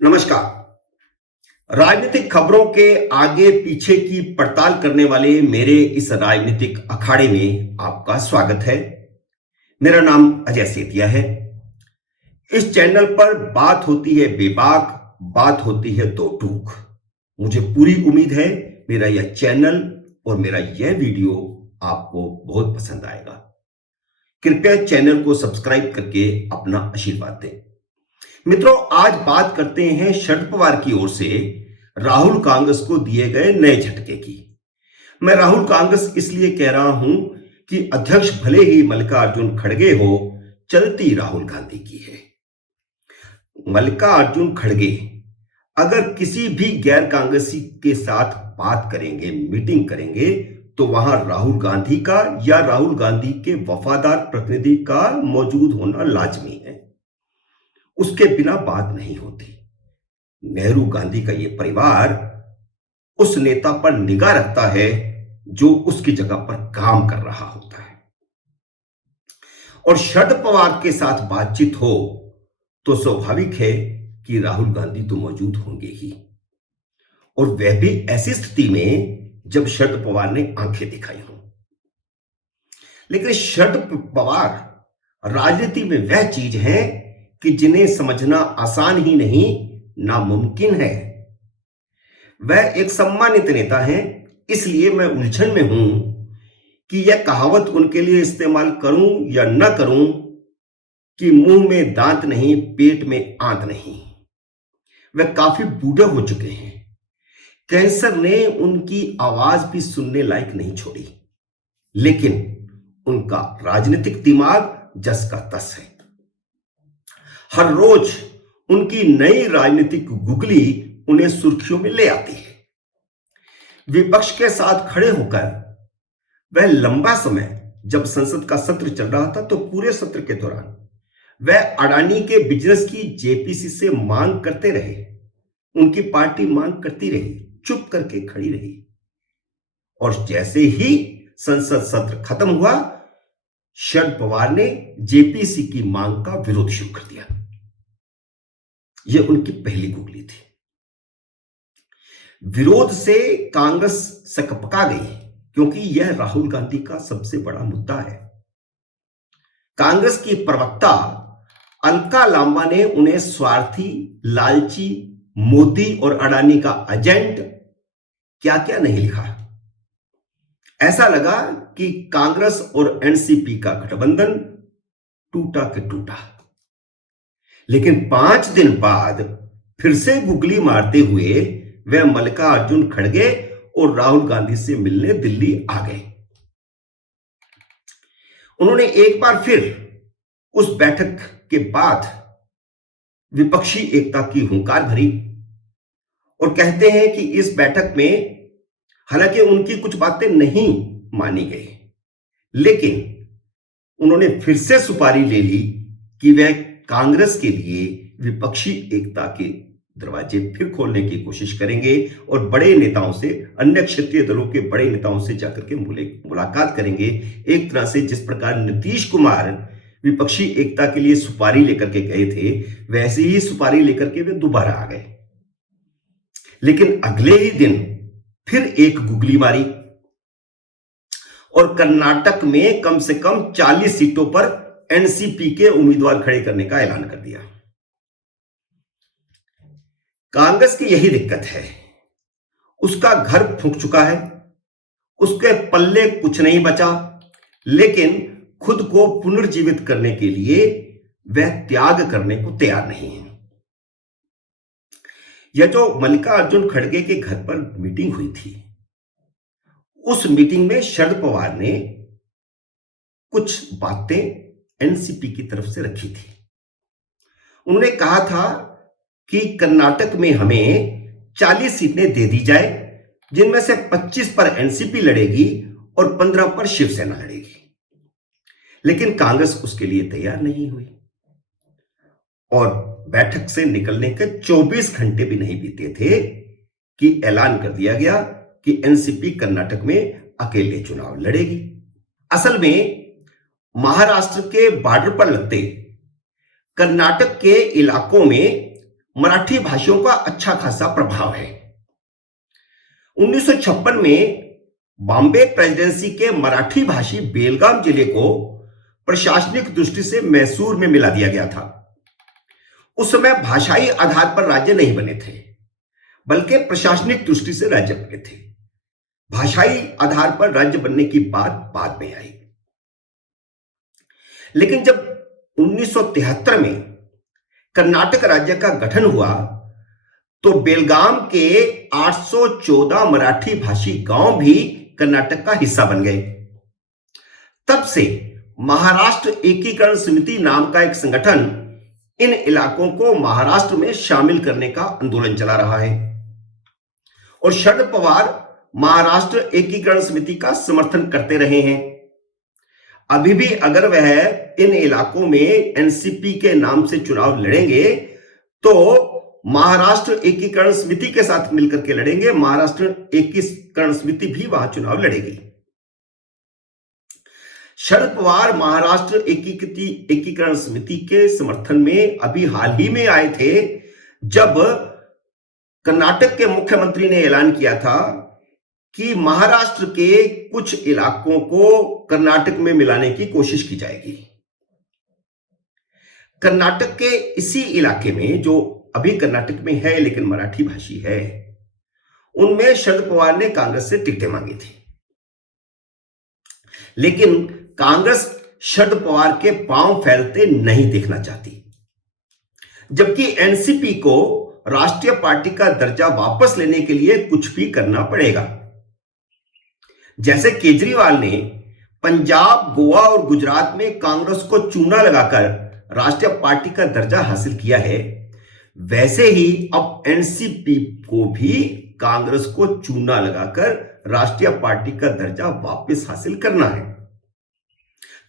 नमस्कार। राजनीतिक खबरों के आगे पीछे की पड़ताल करने वाले मेरे इस राजनीतिक अखाड़े में आपका स्वागत है। मेरा नाम अजय सेतिया है। इस चैनल पर बात होती है बेबाक, बात होती है दो टूक। मुझे पूरी उम्मीद है मेरा यह चैनल और मेरा यह वीडियो आपको बहुत पसंद आएगा। कृपया चैनल को सब्सक्राइब करके अपना आशीर्वाद दें। मित्रों, आज बात करते हैं शरद पवार की ओर से राहुल कांग्रेस को दिए गए नए झटके की। मैं राहुल कांग्रेस इसलिए कह रहा हूं कि अध्यक्ष भले ही मल्लिकार्जुन खड़गे हो, चलती राहुल गांधी की है। मल्लिकार्जुन खड़गे अगर किसी भी गैर कांग्रेसी के साथ बात करेंगे, मीटिंग करेंगे, तो वहां राहुल गांधी का या राहुल गांधी के वफादार प्रतिनिधि का मौजूद होना लाजमी है। उसके बिना बात नहीं होती। नेहरू गांधी का यह परिवार उस नेता पर निगाह रखता है जो उसकी जगह पर काम कर रहा होता है। और शरद पवार के साथ बातचीत हो तो स्वाभाविक है कि राहुल गांधी तो मौजूद होंगे ही, और वह भी ऐसी स्थिति में जब शरद पवार ने आंखें दिखाई हो। लेकिन शरद पवार राजनीति में वह चीज है कि जिन्हें समझना आसान ही नहीं, नामुमकिन है। वह एक सम्मानित नेता हैं, इसलिए मैं उलझन में हूं कि यह कहावत उनके लिए इस्तेमाल करूं या न करूं कि मुंह में दांत नहीं, पेट में आंत नहीं। वह काफी बूढ़े हो चुके हैं। कैंसर ने उनकी आवाज भी सुनने लायक नहीं छोड़ी, लेकिन उनका राजनीतिक दिमाग जस का तस है। हर रोज उनकी नई राजनीतिक गुगली उन्हें सुर्खियों में ले आती है। विपक्ष के साथ खड़े होकर वह लंबा समय, जब संसद का सत्र चल रहा था तो पूरे सत्र के दौरान वह अडानी के बिजनेस की जेपीसी से मांग करते रहे। उनकी पार्टी मांग करती रही, चुप करके खड़ी रही। और जैसे ही संसद सत्र खत्म हुआ, शरद पवार ने जेपीसी की मांग का विरोध शुरू कर दिया। यह उनकी पहली गुगली थी। विरोध से कांग्रेस सकपका गई, क्योंकि यह राहुल गांधी का सबसे बड़ा मुद्दा है। कांग्रेस की प्रवक्ता अलका लांबा ने उन्हें स्वार्थी, लालची, मोदी और अडानी का एजेंट क्या क्या नहीं लिखा। ऐसा लगा कि कांग्रेस और एनसीपी का गठबंधन टूटा के टूटा। लेकिन 5 दिन बाद फिर से गुगली मारते हुए वह मल्लिकार्जुन खड़गे और राहुल गांधी से मिलने दिल्ली आ गए। उन्होंने एक बार फिर उस बैठक के बाद विपक्षी एकता की हुंकार भरी और कहते हैं कि इस बैठक में हालांकि उनकी कुछ बातें नहीं मानी गई, लेकिन उन्होंने फिर से सुपारी ले ली कि वह कांग्रेस के लिए विपक्षी एकता के दरवाजे फिर खोलने की कोशिश करेंगे और बड़े नेताओं से, अन्य क्षेत्रीय दलों के बड़े नेताओं से जाकर के मुलाकात करेंगे। एक तरह से जिस प्रकार नीतीश कुमार विपक्षी एकता के लिए सुपारी लेकर के गए थे, वैसे ही सुपारी लेकर के वे दोबारा आ गए। लेकिन अगले ही दिन फिर एक गुगली मारी और कर्नाटक में कम से कम 40 सीटों पर एनसीपी के उम्मीदवार खड़े करने का ऐलान कर दिया। कांग्रेस की यही दिक्कत है। उसका घर फूंक चुका है, उसके पल्ले कुछ नहीं बचा, लेकिन खुद को पुनर्जीवित करने के लिए वह त्याग करने को तैयार नहीं है। यह जो मल्लिकार्जुन खड़गे के घर पर मीटिंग हुई थी, उस मीटिंग में शरद पवार ने कुछ बातें एनसीपी की तरफ से रखी थी। उन्होंने कहा था कि कर्नाटक में हमें 40 सीटें दे दी जाए, जिनमें से 25 पर एनसीपी लड़ेगी और 15 पर शिवसेना लड़ेगी। लेकिन कांग्रेस उसके लिए तैयार नहीं हुई और बैठक से निकलने के 24 घंटे भी नहीं बीते थे कि ऐलान कर दिया गया कि एनसीपी कर्नाटक में अकेले चुनाव लड़ेगी। असल में महाराष्ट्र के बॉर्डर पर लगते कर्नाटक के इलाकों में मराठी भाषियों का अच्छा खासा प्रभाव है। 1956 में बॉम्बे प्रेसिडेंसी के मराठी भाषी बेलगाम जिले को प्रशासनिक दृष्टि से मैसूर में मिला दिया गया था। उस समय भाषाई आधार पर राज्य नहीं बने थे, बल्कि प्रशासनिक दृष्टि से राज्य बने थे। भाषाई आधार पर राज्य बनने की बात बाद में आई। लेकिन जब 1973 में कर्नाटक राज्य का गठन हुआ तो बेलगाम के 814 मराठी भाषी गांव भी कर्नाटक का हिस्सा बन गए। तब से महाराष्ट्र एकीकरण समिति नाम का एक संगठन इन इलाकों को महाराष्ट्र में शामिल करने का आंदोलन चला रहा है और शरद पवार महाराष्ट्र एकीकरण समिति का समर्थन करते रहे हैं। अभी भी अगर वह इन इलाकों में एनसीपी के नाम से चुनाव लड़ेंगे तो महाराष्ट्र एकीकरण समिति के साथ मिलकर के लड़ेंगे। महाराष्ट्र एकीकरण समिति भी वहां चुनाव लड़ेगी। शरद पवार महाराष्ट्र एकीकरण समिति के समर्थन में अभी हाल ही में आए थे, जब कर्नाटक के मुख्यमंत्री ने ऐलान किया था कि महाराष्ट्र के कुछ इलाकों को कर्नाटक में मिलाने की कोशिश की जाएगी। कर्नाटक के इसी इलाके में, जो अभी कर्नाटक में है लेकिन मराठी भाषी है, उनमें शरद पवार ने कांग्रेस से टिकटें मांगी थी। लेकिन कांग्रेस शरद पवार के पांव फैलते नहीं देखना चाहती, जबकि एनसीपी को राष्ट्रीय पार्टी का दर्जा वापस लेने के लिए कुछ भी करना पड़ेगा। जैसे केजरीवाल ने पंजाब, गोवा और गुजरात में कांग्रेस को चूना लगाकर राष्ट्रीय पार्टी का दर्जा हासिल किया है, वैसे ही अब एनसीपी को भी कांग्रेस को चूना लगाकर राष्ट्रीय पार्टी का दर्जा वापस हासिल करना है।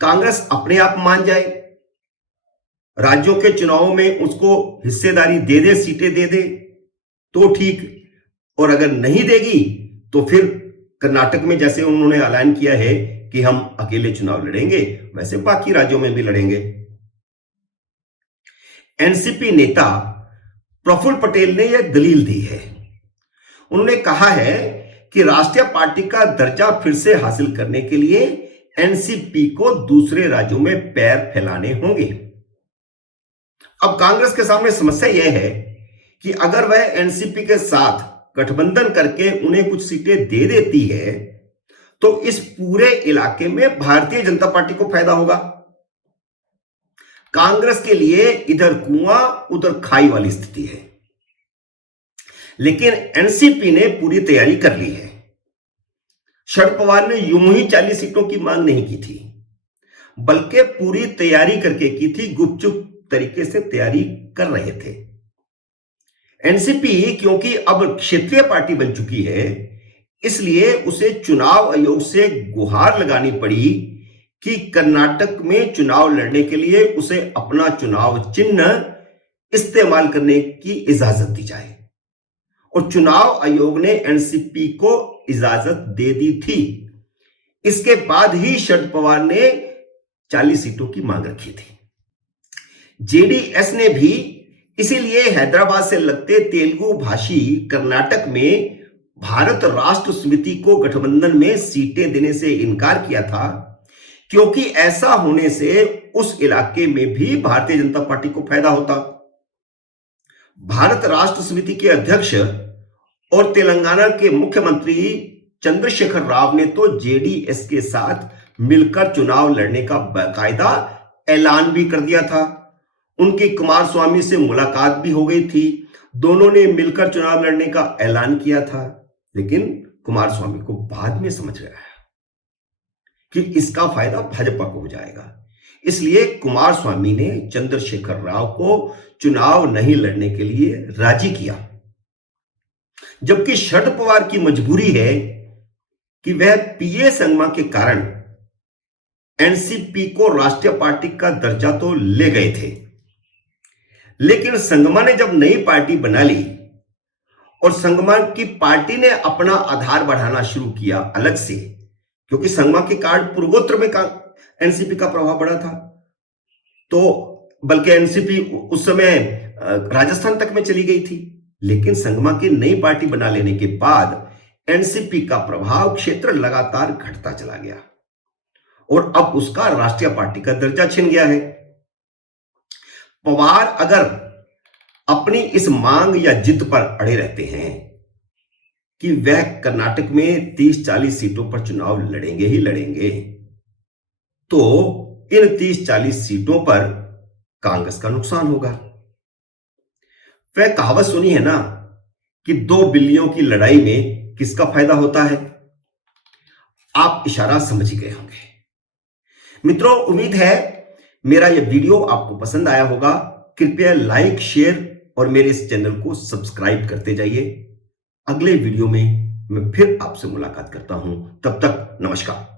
कांग्रेस अपने आप मान जाए, राज्यों के चुनावों में उसको हिस्सेदारी दे दे, सीटें दे दे तो ठीक, और अगर नहीं देगी तो फिर कर्नाटक में जैसे उन्होंने ऐलान किया है कि हम अकेले चुनाव लड़ेंगे, वैसे बाकी राज्यों में भी लड़ेंगे। एनसीपी नेता प्रफुल्ल पटेल ने यह दलील दी है। उन्होंने कहा है कि राष्ट्रीय पार्टी का दर्जा फिर से हासिल करने के लिए एनसीपी को दूसरे राज्यों में पैर फैलाने होंगे। अब कांग्रेस के सामने समस्या यह है कि अगर वह एनसीपी के साथ गठबंधन करके उन्हें कुछ सीटें दे देती है तो इस पूरे इलाके में भारतीय जनता पार्टी को फायदा होगा। कांग्रेस के लिए इधर कुआं उधर खाई वाली स्थिति है। लेकिन एनसीपी ने पूरी तैयारी कर ली है। शरद पवार ने यूं ही 40 सीटों की मांग नहीं की थी, बल्कि पूरी तैयारी करके की थी, गुपचुप तरीके से तैयारी कर रहे थे। एनसीपी क्योंकि अब क्षेत्रीय पार्टी बन चुकी है, इसलिए उसे चुनाव आयोग से गुहार लगानी पड़ी कि कर्नाटक में चुनाव लड़ने के लिए उसे अपना चुनाव चिन्ह इस्तेमाल करने की इजाजत दी जाए, और चुनाव आयोग ने एनसीपी को इजाजत दे दी थी। इसके बाद ही शरद पवार ने 40 सीटों की मांग रखी थी। जेडीएस ने भी इसीलिए हैदराबाद से लगते तेलुगु भाषी कर्नाटक में भारत राष्ट्र समिति को गठबंधन में सीटें देने से इनकार किया था, क्योंकि ऐसा होने से उस इलाके में भी भारतीय जनता पार्टी को फायदा होता। भारत राष्ट्र समिति के अध्यक्ष और तेलंगाना के मुख्यमंत्री चंद्रशेखर राव ने तो जेडीएस के साथ मिलकर चुनाव लड़ने का बाकायदा ऐलान भी कर दिया था। उनकी कुमार स्वामी से मुलाकात भी हो गई थी, दोनों ने मिलकर चुनाव लड़ने का ऐलान किया था। लेकिन कुमार स्वामी को बाद में समझ गया कि इसका फायदा भाजपा को हो जाएगा, इसलिए कुमार स्वामी ने चंद्रशेखर राव को चुनाव नहीं लड़ने के लिए राजी किया। जबकि शरद पवार की मजबूरी है कि वह पीए संगमा के कारण एनसीपी को राष्ट्रीय पार्टी का दर्जा तो ले गए थे, लेकिन संगमा ने जब नई पार्टी बना ली और संगमा की पार्टी ने अपना आधार बढ़ाना शुरू किया अलग से, क्योंकि संगमा के कारण पूर्वोत्तर में एनसीपी का प्रभाव बढ़ा था, तो बल्कि एनसीपी उस समय राजस्थान तक में चली गई थी। लेकिन संगमा के नई पार्टी बना लेने के बाद एनसीपी का प्रभाव क्षेत्र लगातार घटता चला गया और अब उसका राष्ट्रीय पार्टी का दर्जा छिन गया है। पवार अगर अपनी इस मांग या जिद पर अड़े रहते हैं कि वह कर्नाटक में 30-40 सीटों पर चुनाव लड़ेंगे ही लड़ेंगे, तो इन 30-40 सीटों पर कांग्रेस का नुकसान होगा। वह कहावत सुनी है ना कि दो बिल्लियों की लड़ाई में किसका फायदा होता है? आप इशारा समझ ही गए होंगे। मित्रों, उम्मीद है मेरा यह वीडियो आपको पसंद आया होगा। कृपया लाइक, शेयर और मेरे इस चैनल को सब्सक्राइब करते जाइए। अगले वीडियो में मैं फिर आपसे मुलाकात करता हूं। तब तक नमस्कार।